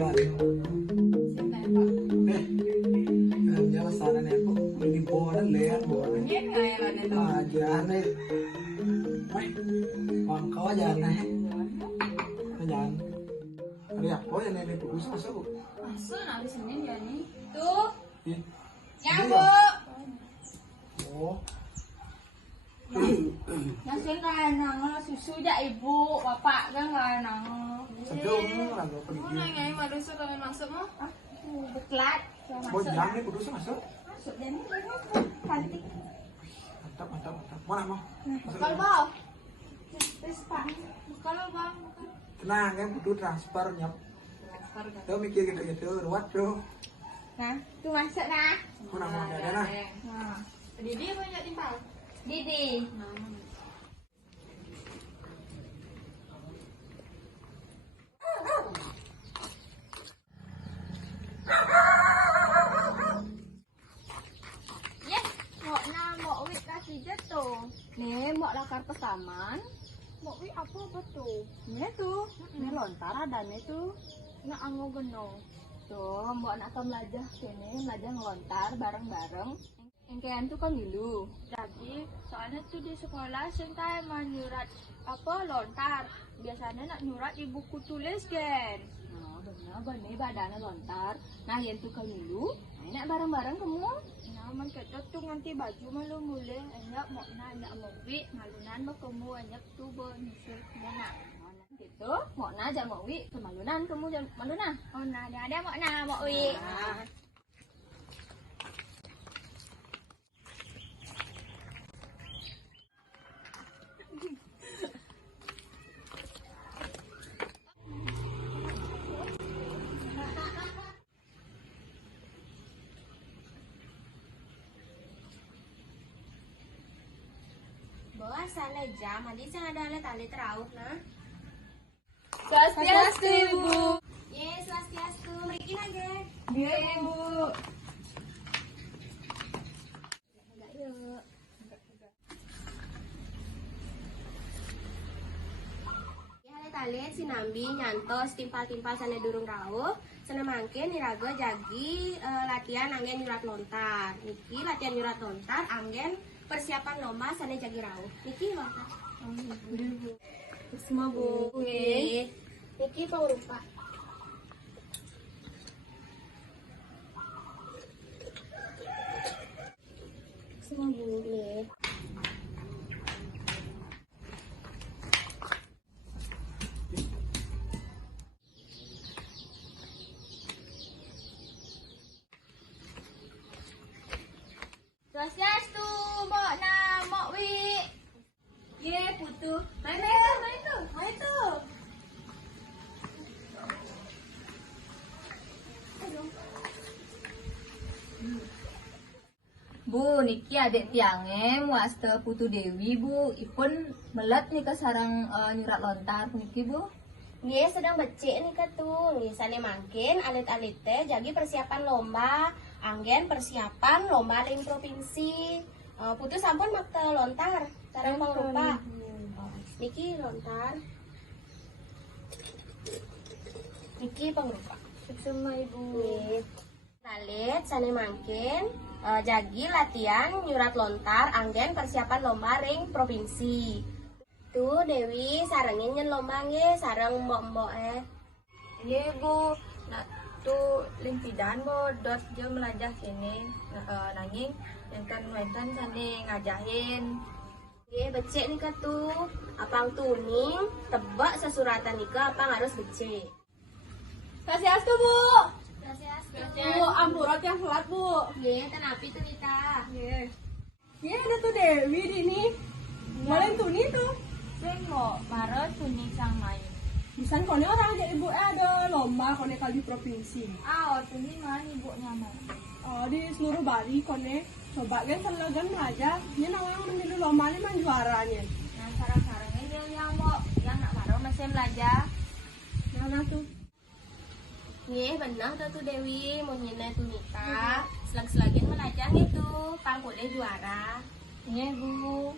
bulan. Jalan sana nih aku di bawah leher bawah. Jangan kau jangan jangan. Ada apa ya nenek bu? Masa bu? Masa nak Senin ya nih? Tuh. Ya Bu. Oh. Nasi kan nang susu ja ibu, bapak kan nggak nang. Sedang lah kau pergi. Mana yang madusa kau masuk mau? Beklat. Mau jangan nih kudus masuk. Masuk dan ni cantik. Mantap mantap mantap. Mana mau? Bekal bau. Terus pak. Bekal bang. Tenang ya kudu transfer nyap. Tuh mikir gitu ruwet tuh. Nah, tu masuk nah. Mana mau ada nah. Nah. Didi banyak timpal. Didi. Yes, mau wit kasih jatuh. Nih, mau lakar pesaman. Mau wit apa betul? Ini tuh, ini lontar ada nih tuh. Nak anggo geno. Tuh, mau nak belajar sini, belajar ngelontar bareng-bareng. Yang kayak itu kan dulu. Jadi, soalnya tuh di sekolah saya mau nyurat apa lontar. Biasanya nak nyurat di buku tulis kan. Nah, benar badannya lontar. Nah, yang tuh kan dulu. Enak bareng-bareng kamu. Nah, man kata tuh nanti baju malu mulai. Enak mau nanya mau wi malunan mau kamu enak tuh nyusul mana. Gitu, mau nanya mau wi kemalunan kamu jangan malunan. Oh, nah ada mau wi. Bawa sana jam, adi sana ada alat rauh nah. Swastiastu Ibu. Yes, swastiastu. Mriki lagi. Iya Ibu. Enggak yuk. Ya alat sinambi nyantos timpal-timpal sana durung rauh. Sana mangke niraga jagi latihan anggen nyurat lontar. Niki latihan nyurat lontar anggen persiapan lomba sana jagi rauh. Niki lontar. Bu. Semua Bu. Niki pengrupa. Semua Bu. Swastiastu, Mbok Na, Mbok Wi. Ye, putu. Main tu. Bu, niki adik tiangnya muaste Putu Dewi Bu. Ipun melet nih ke sarang nyurat lontar niki Bu. Nih sedang becek nih tuh. Nih sana mangkin alit-alit teh jadi persiapan lomba. Anggen persiapan lomba ling provinsi. Putu sampun makta lontar. Sarang pengrupa. Niki lontar. Niki pengrupa. Semua Ibu. Nih. Alit sana mangkin. Jagi latihan nyurat lontar anggen persiapan lomba ring provinsi. Tuh Dewi sarangin nyen lomba nge sarang mbok-mbok Iya Bu. Nah, tuh limpidan bo dot dia melajah kene nanging enten sane ngajahin. Iya becek nih tuh. Apang tuning tebak sesuratan nika apang harus becek. Swastiastu Bu. Bu, ampurat yang telat Bu. Iya, tenapi tuh Nita. Iya, ada tuh Dewi di ini. Malen tuh nih tuh. Sing mau marah tuning sang main. Misan kone orang aja Ibu ada lomba kone kali provinsi. Tuning mana Ibu nyaman? Di seluruh Bali kone coba kan selagan belajar. Ini nawang menilu lomba ini man juaranya. Nah, sarang-sarangnya dia yang mau yang nak marah masih belajar. Mana tuh? Iya benar tuh Dewi mau nyina tuh Nita selag-selagin melajang itu pangkulnya juara. Iya Bu.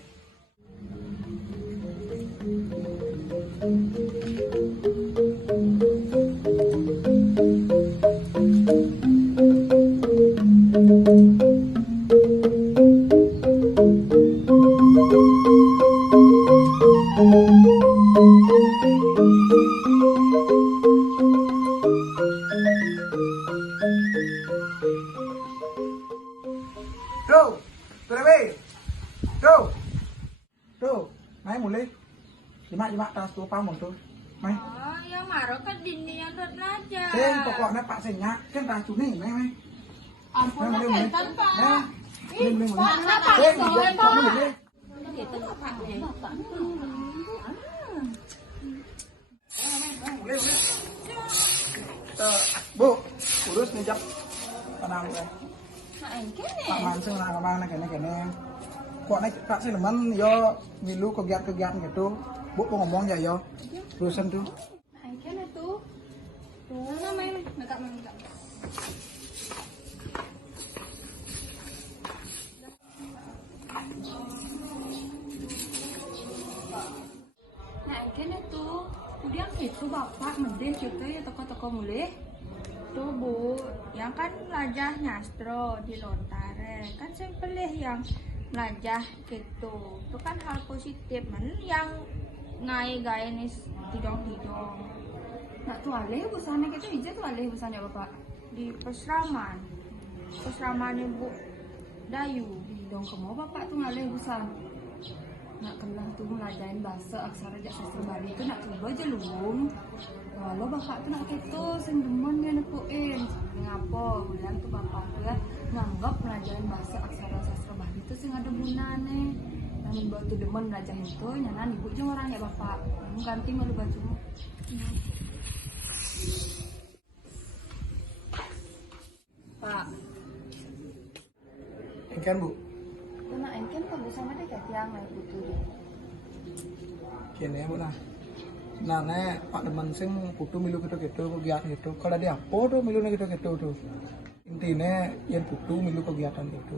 tas tuh pamong tuh. Mày. Yang marah kan dinian aja. Sing pokoknya Pak sing nyak kan racu nih, Mày. Ampun, Pak. Nah. Lim. Pak, Sing soalnya, kok dulu deh. Gitu bapaknya. Bu, urus ngejak tenang ya. Nah, engke nih. Pak Manseng lah kemana kene. Kok naik Pak sih teman yo milu kegiatan gitu. Bu mau ngomong ya yo. Urusan tuh. Nah, engke nih tuh. Tuh, namanya megak. Nah, engke nih tuh. Udah gitu bapak mending kita ya toko-toko mulai. Tuh bu, yang kan lajah nyastro di lontare kan saya pilih yang lajah gitu. Itu kan hal positif men yang ngai gaya nih tidong. Nak tuh alih busana kita ijat tuh alih busana bapak di pesraman ibu Dayu di dong kemo bapak tuh ngalih busan. Nak kelang tuh ngelajain bahasa aksara jak sastra Bali itu nak coba aja luung. Walau bapak tuh nak gitu sing demen ya nepuin ngapa bulan tuh bapak tuh ya nganggap ngelajain bahasa aksara sastra Bali itu sing ada gunane. Namun batu demen belajar itu nyanan ibu jeung orang ya bapak. Ganti malu baju. Pak, Ikan Bu. kena engken pak sama deh kayak tiang naik butuh deh. Kene Bu nah. Nah, Pak teman sing putu milu gitu kegiatan gitu. Kalau dia apa tuh milu gitu tuh. Intinya yang putu milu kegiatan gitu.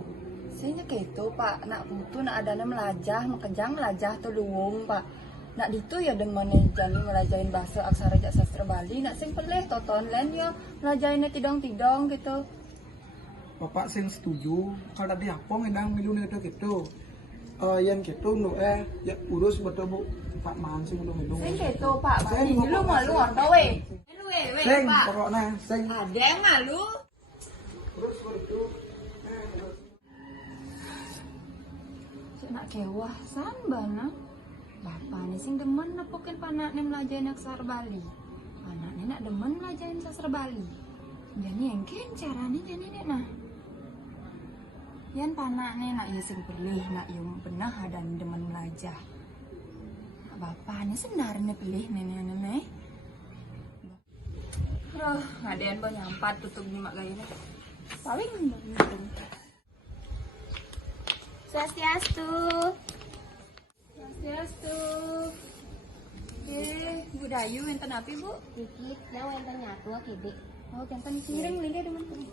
Saya gitu pak, nak butuh nak adanya melajah, makejang melajah tuh luwung pak. Nak ditu ya demen jani melajahin bahasa aksara jak sastra Bali, nak sing pelih toton lain ya melajahinnya tidong gitu. Bapak sing setuju kalau dia apa ngedang milu gitu. Yang gitu nu ya urus betul Bu. Pak Manseng udah milu. Sing gitu pak, Bali lu malu atau weh? Lu weh Sing pak. pokoknya sing Ada yang malu. urus itu. Cik nak kewah san bana. Bapak nih sing demen nepukin panaknya melajahin aksara Bali. Anaknya nak demen melajahin sastra Bali. Jadi engken caranya jadi deh nah. Yan panaknya nak ya sing pelih nak yung pernah ada demen melajah. Nak bapaknya sebenarnya pelih nenek. Roh, ngadean bo nyampat tutup nyimak gayanya. Paling gitu. Swastiastu. Swastiastu. Bu Dayu enten api bu? Dikit, nah wenten nyatu kede. Oh, enten kiring lagi demen tuh.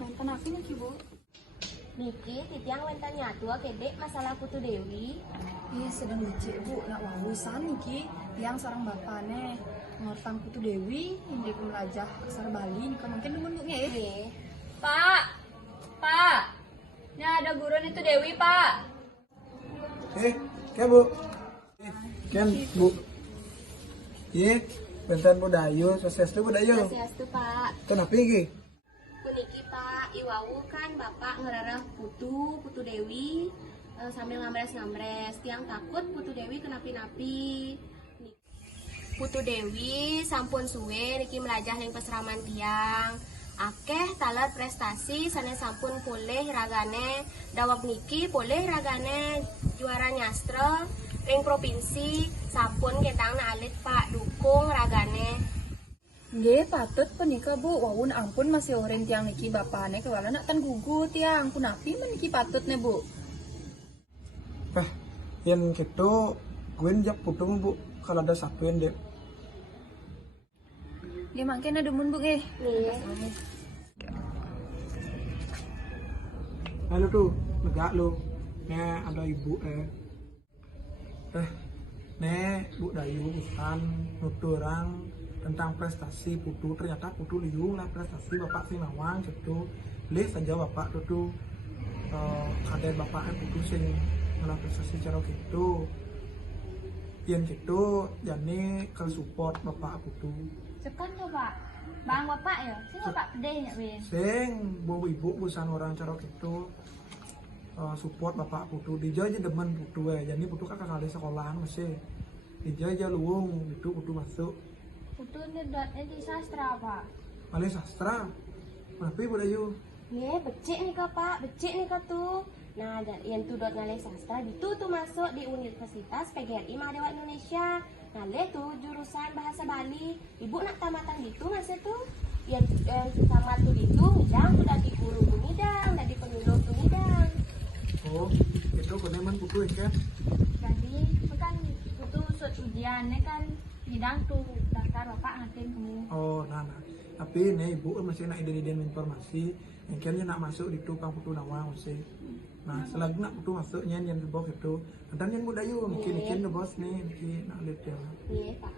Enten api nih bu? Niki, titiang wenten nyatu kede masalah Putu Dewi. Iya sedang dicek bu, nak wawasan niki yang seorang bapaknya ngortang Putu Dewi yang dia melajah aksara Bali nih mungkin demen bu ya. Iya. Pak, ini ada buruan itu Dewi pak. Kayak Bu. Kan Bu. Iya, bentar Bu Dayu, sukses tuh Bu Dayu. Swastiastu Pak. Kenapa iki? Puniki Pak, Iwau kan Bapak ngerarah Putu Dewi sambil ngambres. Tiang takut Putu Dewi kenapi-napi. Putu Dewi sampun suwe niki melajah yang peseraman tiang. Akeh talar prestasi sana sampun pulih ragane dawab niki pulih ragane juara nyastra ring provinsi sampun ketang alit Pak dukung ragane. Nggih patut punika bu, wawun ampun masih orang tiang niki bapaknya kewala nak tan gugu tiang kunapi meniki patut nih bu. Yang gitu gue njak putung Bu kalau ada satu yang deh. Nggih mangkene demun bu nggih. Nih, Lalu tuh negak lu. Ada ibu Bu Dayu bukan nuturang tentang prestasi putu, ternyata putu liung lah prestasi bapak sing nawang gitu. Lihat saja bapak tuh kader bapaknya putu sing malah prestasi cara gitu. Yang gitu jadi ke support bapak putu. Cekan tuh pak, bang bapak ya, sih bapak gede ya win. Sing bu ibu busan orang cara gitu. support bapak putu dia aja demen putu jadi putu kakak kali sekolah masih dia aja luung itu putu masuk Putu ini di sastra pak. Malih sastra kenapa ibu Dayu Nih, becik nih kak pak, becik nih kak tuh. Nah, yang tuh dot ngalih sastra itu tuh masuk di Universitas PGRI Mahadewat Indonesia. Ngalih tuh jurusan bahasa Bali. Ibu nak tamatan gitu masih tuh. Yang tamat tuh itu midang udah di guru tuh midang, udah di penyuluh tuh midang. oh itu keneman putu ya kan Jadi kan Putu usut ujiannya kan bidang tuh daftar bapak ngatin kamu. oh nah tapi nih ibu masih nak ide-ide informasi yang kayaknya nak masuk di tukang putu nawang masih nah selagi nak putu masuknya yang di bawah itu dan yang Bu Dayu mungkin the bos nih mungkin nak lihat ya Nih pak.